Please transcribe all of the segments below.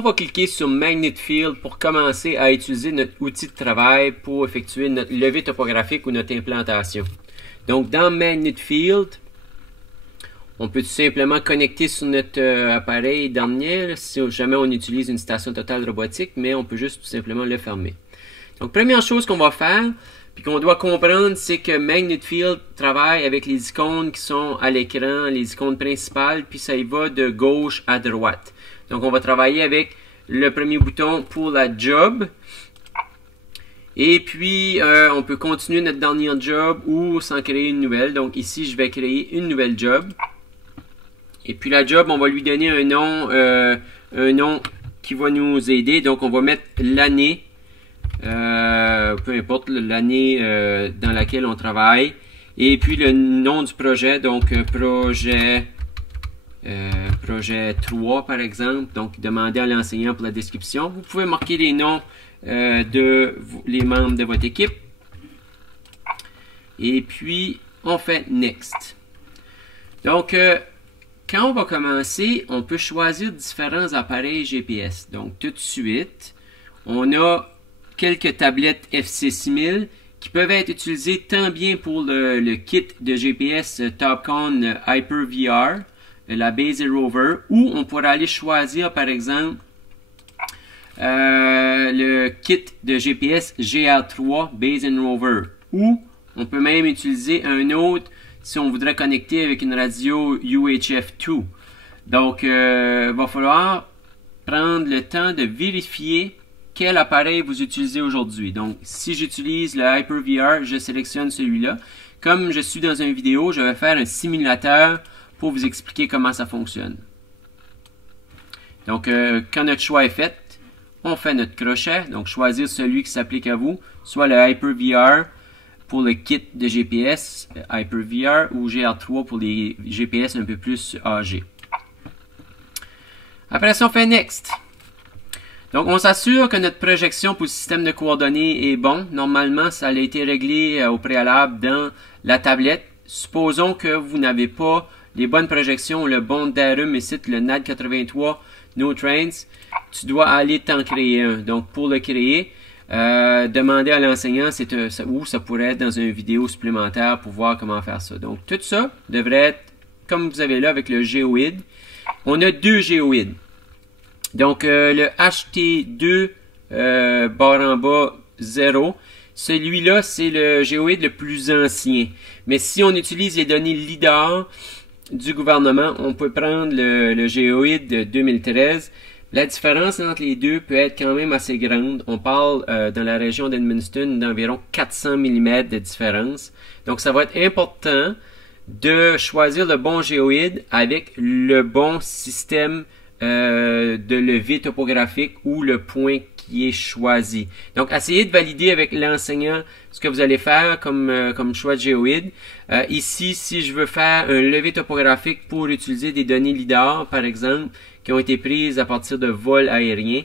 on va cliquer sur Magnet Field pour commencer à utiliser notre outil de travail pour effectuer notre levée topographique ou notre implantation. Donc, dans Magnet Field, on peut tout simplement connecter sur notre appareil dernier si jamais on utilise une station totale robotique, mais on peut juste tout simplement le fermer. Donc, première chose qu'on va faire, puis qu'on doit comprendre, c'est que Magnet Field travaille avec les icônes qui sont à l'écran, les icônes principales, puis ça y va de gauche à droite. Donc, on va travailler avec le premier bouton pour la job. Et puis, on peut continuer notre dernière job ou s'en créer une nouvelle. Donc, ici, je vais créer une nouvelle job. Et puis, la job, on va lui donner un nom qui va nous aider. Donc, on va mettre l'année, peu importe l'année dans laquelle on travaille. Et puis, le nom du projet, donc projet 3 par exemple, donc demandez à l'enseignant pour la description. Vous pouvez marquer les noms les membres de votre équipe. Et puis, on fait Next. Donc, quand on va commencer, on peut choisir différents appareils GPS. Donc, tout de suite, on a quelques tablettes FC6000 qui peuvent être utilisées tant bien pour le kit de GPS Topcon HyperVR, la Base Rover, ou on pourrait aller choisir par exemple le kit de GPS GR3 Base Rover, ou on peut même utiliser un autre si on voudrait connecter avec une radio UHF-2. Donc, va falloir prendre le temps de vérifier quel appareil vous utilisez aujourd'hui. Donc, si j'utilise le HyperVR, je sélectionne celui-là. Comme je suis dans une vidéo, je vais faire un simulateur pour vous expliquer comment ça fonctionne. Donc, quand notre choix est fait, on fait notre crochet. Donc, choisir celui qui s'applique à vous, soit le HyperVR pour le kit de GPS HyperVR ou GR3 pour les GPS un peu plus âgés. Après ça, on fait Next. Donc, on s'assure que notre projection pour le système de coordonnées est bon. Normalement, ça a été réglé au préalable dans la tablette. Supposons que vous n'avez pas les bonnes projections, le bon Datum ici, le NAD83 No Trains. Tu dois aller t'en créer un. Donc, pour le créer, demander à l'enseignant où ça pourrait être dans une vidéo supplémentaire pour voir comment faire ça. Donc, tout ça devrait être comme vous avez là avec le géoïde. On a deux géoïdes. Donc, le HT2 barre en bas 0, celui-là, c'est le géoïde le plus ancien. Mais si on utilise les données LIDAR du gouvernement, on peut prendre le géoïde de 2013. La différence entre les deux peut être quand même assez grande. On parle dans la région d'Edmundston d'environ 400 mm de différence. Donc, ça va être important de choisir le bon géoïde avec le bon système de levée topographique ou le point qui est choisi. Donc, essayez de valider avec l'enseignant ce que vous allez faire comme choix de géoïde. Ici, si je veux faire un levé topographique pour utiliser des données LIDAR, par exemple, qui ont été prises à partir de vols aériens,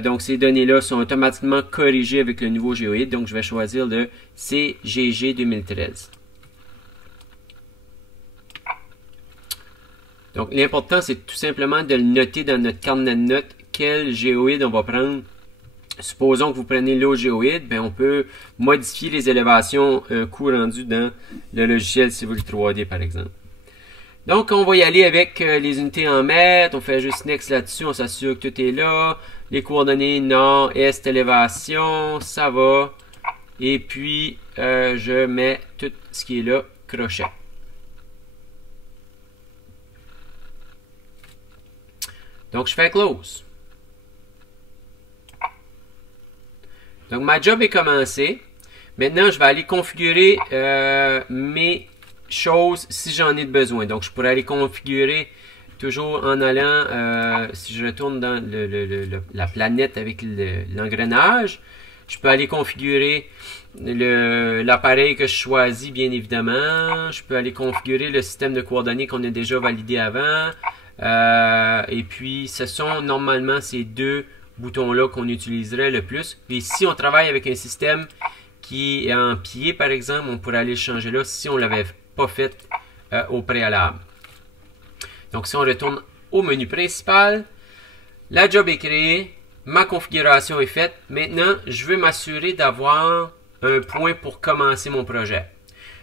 donc ces données-là sont automatiquement corrigées avec le nouveau géoïde. Donc, je vais choisir le CGG 2013. Donc, l'important, c'est tout simplement de le noter dans notre carnet de notes, quel géoïde on va prendre. Supposons que vous prenez l'autre géoïde, ben on peut modifier les élévations un coup rendu dans le logiciel Civil 3D, par exemple. Donc, on va y aller avec les unités en mètres. On fait juste Next là-dessus. On s'assure que tout est là. Les coordonnées nord, est, élévation, ça va. Et puis, je mets tout ce qui est là, crochet. Donc, je fais Close. Donc, ma job est commencée. Maintenant, je vais aller configurer mes choses si j'en ai besoin. Donc, je pourrais aller configurer toujours en allant, si je retourne dans la planète avec l'engrenage, je peux aller configurer l'appareil que je choisis, bien évidemment. Je peux aller configurer le système de coordonnées qu'on a déjà validé avant. Et puis, ce sont normalement ces deux boutons-là qu'on utiliserait le plus. Puis, si on travaille avec un système qui est en pied, par exemple, on pourrait aller changer là si on ne l'avait pas fait au préalable. Donc, si on retourne au menu principal, La job est créée, ma configuration est faite. Maintenant, je veux m'assurer d'avoir un point pour commencer mon projet.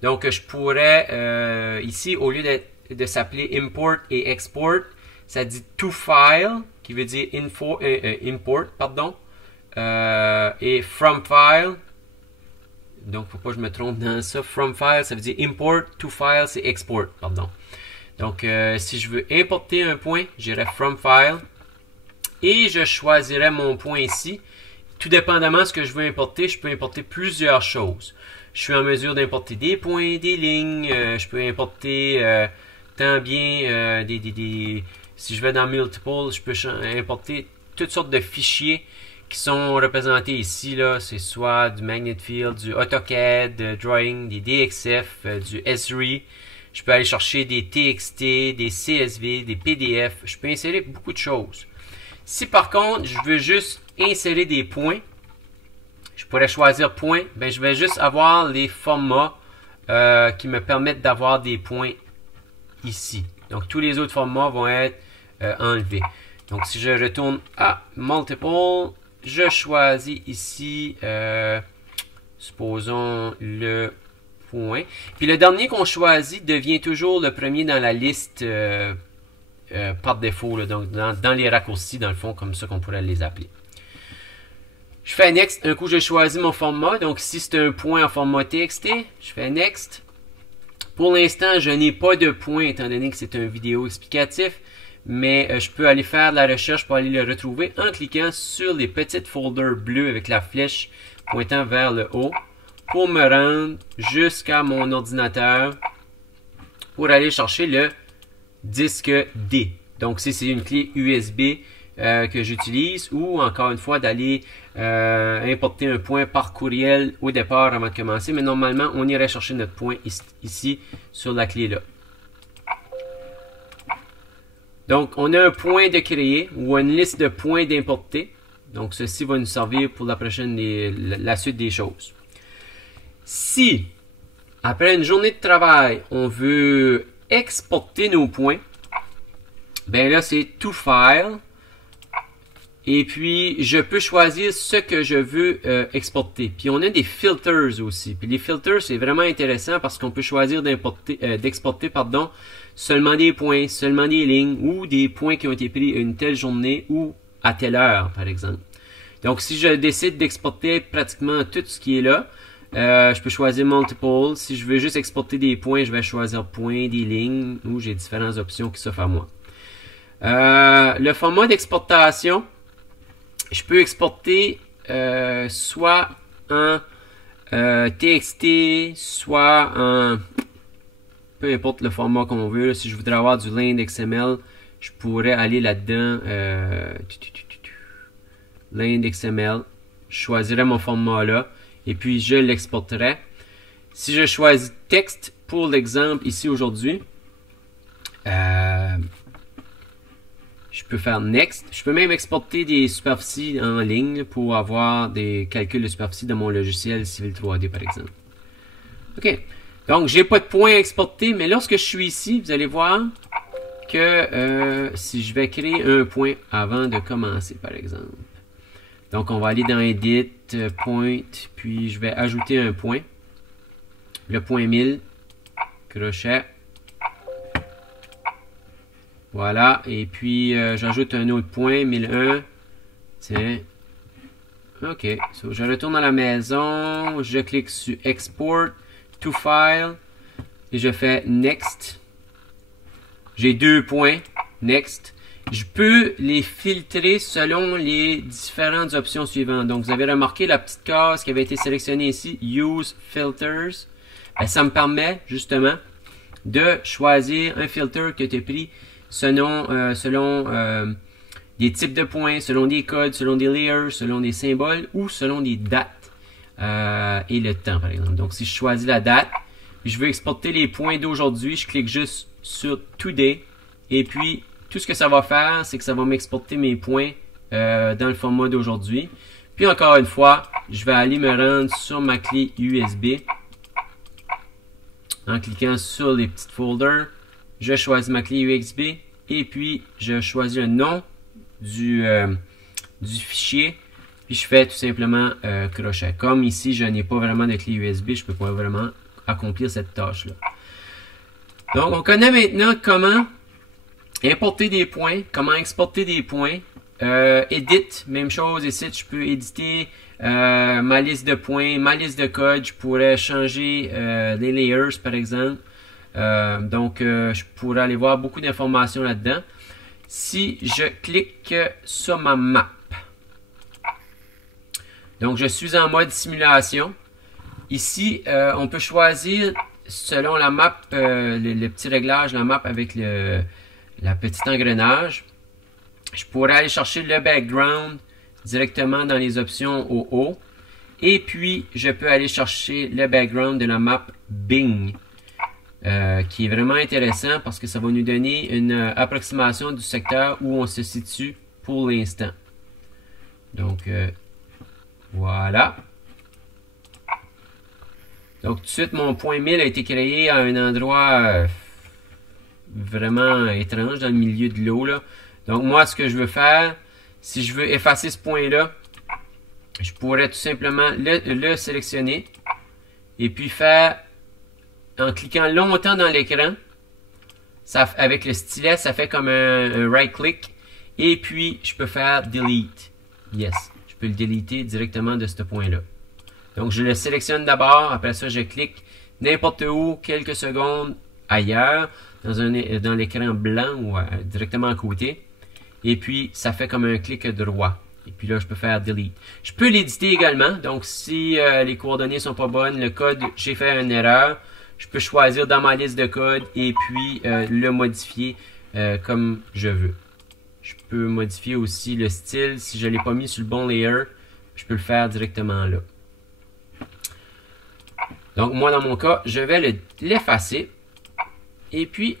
Donc, je pourrais, ici, au lieu de s'appeler Import et Export, ça dit To File, qui veut dire Import, pardon, et From File. Donc, faut pas que je me trompe dans ça. From File, ça veut dire Import. To File, c'est Export, pardon. Donc, si je veux importer un point, j'irai From File. Et je choisirai mon point ici. Tout dépendamment de ce que je veux importer, je peux importer plusieurs choses. Je suis en mesure d'importer des points, des lignes. Je peux importer tant bien si je vais dans Multiple, je peux importer toutes sortes de fichiers qui sont représentés ici. C'est soit du Magnet Field, du AutoCAD, Drawing, des DXF, du Esri. Je peux aller chercher des TXT, des CSV, des PDF. Je peux insérer beaucoup de choses. Si par contre, je veux juste insérer des points, je pourrais choisir point. Ben, je vais juste avoir les formats qui me permettent d'avoir des points ici. Donc, tous les autres formats vont être enlevés. Donc, si je retourne à Multiple, je choisis ici, supposons le point. Puis le dernier qu'on choisit devient toujours le premier dans la liste par défaut, là, donc dans les raccourcis, dans le fond, comme ça qu'on pourrait les appeler. Je fais Next. Un coup, j'ai choisi mon format. Donc, si c'est un point en format TXT, je fais Next. Pour l'instant, je n'ai pas de point, étant donné que c'est une vidéo explicatif. Mais je peux aller faire de la recherche pour aller le retrouver en cliquant sur les petites folders bleus avec la flèche pointant vers le haut pour me rendre jusqu'à mon ordinateur pour aller chercher le disque D. Donc, si c'est une clé USB que j'utilise ou encore une fois d'aller importer un point par courriel au départ avant de commencer. Mais normalement, on irait chercher notre point ici sur la clé là. Donc, on a un point de créer ou une liste de points d'importer. Donc, ceci va nous servir pour la suite des choses. Si, après une journée de travail, on veut exporter nos points, ben là, c'est To File. Et puis, je peux choisir ce que je veux exporter. Puis, on a des filters aussi. Puis, les filters, c'est vraiment intéressant parce qu'on peut choisir d'exporter, seulement des points, seulement des lignes ou des points qui ont été pris une telle journée ou à telle heure, par exemple. Donc, si je décide d'exporter pratiquement tout ce qui est là, je peux choisir Multiple. Si je veux juste exporter des points, je vais choisir points, des lignes, ou j'ai différentes options qui s'offrent à moi. Le format d'exportation, je peux exporter soit en TXT, soit en... peu importe le format qu'on veut. Si je voudrais avoir du LandXML, je pourrais aller là-dedans. LandXML. Je choisirais mon format là. Et puis, je l'exporterai. Si je choisis texte, pour l'exemple ici aujourd'hui, je peux faire Next. Je peux même exporter des superficies en ligne pour avoir des calculs de superficie dans mon logiciel Civil 3D, par exemple. OK. Donc, j'ai pas de point à exporter, mais lorsque je suis ici, vous allez voir que si je vais créer un point avant de commencer, par exemple. Donc, on va aller dans Edit, Point, puis je vais ajouter un point. Le point 1000, crochet. Voilà, et puis j'ajoute un autre point, 1001. Tiens. OK, so, je retourne à la maison, je clique sur Export, To File, et je fais Next. J'ai 2 points, Next. Je peux les filtrer selon les différentes options suivantes. Donc, vous avez remarqué la petite case qui avait été sélectionnée ici, Use Filters. Ben, ça me permet justement de choisir un filter qui a été pris selon des types de points, selon des codes, selon des layers, selon des symboles ou selon des dates et le temps, par exemple. Donc, si je choisis la date, je veux exporter les points d'aujourd'hui, je clique juste sur Today et puis tout ce que ça va faire, c'est que ça va m'exporter mes points dans le format d'aujourd'hui. Puis encore une fois, je vais aller me rendre sur ma clé USB en cliquant sur les petites folders. Je choisis ma clé USB et puis je choisis le nom du fichier, puis je fais tout simplement crochet. Comme ici, je n'ai pas vraiment de clé USB, je ne peux pas vraiment accomplir cette tâche-là. Donc, on connaît maintenant comment importer des points, comment exporter des points. Edit, même chose ici, je peux éditer ma liste de points, ma liste de code, je pourrais changer les layers par exemple. Donc, je pourrais aller voir beaucoup d'informations là-dedans. Si je clique sur ma map, donc je suis en mode simulation. Ici, on peut choisir selon la map, le petit réglage, la map avec la petite engrenage. Je pourrais aller chercher le background directement dans les options au haut. Et puis, je peux aller chercher le background de la map Bing. Qui est vraiment intéressant parce que ça va nous donner une approximation du secteur où on se situe pour l'instant. Donc, voilà. Donc, tout de suite, mon point 1000 a été créé à un endroit vraiment étrange dans le milieu de l'eau. Donc, moi, ce que je veux faire, si je veux effacer ce point-là, je pourrais tout simplement le sélectionner et puis faire, en cliquant longtemps dans l'écran, avec le stylet, ça fait comme un right-click. Et puis, je peux faire Delete. Yes, je peux le déliter directement de ce point-là. Donc, je le sélectionne d'abord. Après ça, je clique n'importe où, quelques secondes ailleurs, dans l'écran blanc ou directement à côté. Et puis, ça fait comme un clic droit. Et puis là, je peux faire Delete. Je peux l'éditer également. Donc, si les coordonnées ne sont pas bonnes, le code, j'ai fait une erreur, je peux choisir dans ma liste de code et puis le modifier comme je veux. Je peux modifier aussi le style. Si je ne l'ai pas mis sur le bon layer, je peux le faire directement là. Donc, moi, dans mon cas, je vais l'effacer. Et puis,